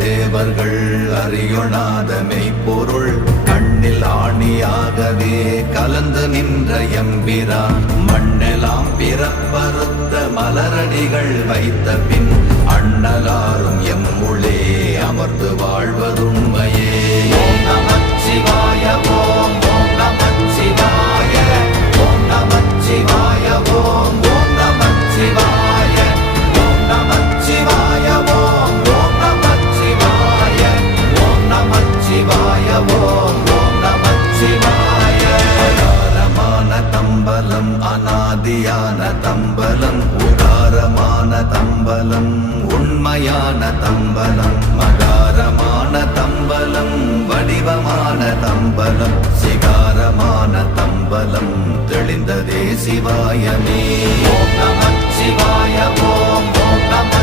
தேவர்கள் அறியொணாத மெய்ப்பொருள் கண்ணில் ஆணியாகவே கலந்து நின்ற எம்பிரான் மண்ணெலாம் பிறப்பறுத்த மலரடிகள் வைத்த பின் அண்ணலாரும் எம்முளே அமர்ந்து வாழ்வதுண்மையே. ஓம் நமச்சிவாய ஓம் ஓம் நமச்சிவாய ஓம் நமச்சிவாய ஓம் ஓம் நமச்சிவாய ஓம் நமச்சிவாய ஓம் ஓம் நமச்சிவாய ஓம் நமச்சிவாய ஓம் ஓம் நமச்சிவாய. அகாரமான தம்பலம் அநாதியான தம்பலம் உகாரமான தம்பலம் உண்மையான தம்பலம் மகாரமான தம்பலம் வடிவமான தம்பலம் சிகாரமான தம்பலம் தெளிந்ததே சிவாயமே. ஓம் நமச்சிவாய ஓம் ஓம் நம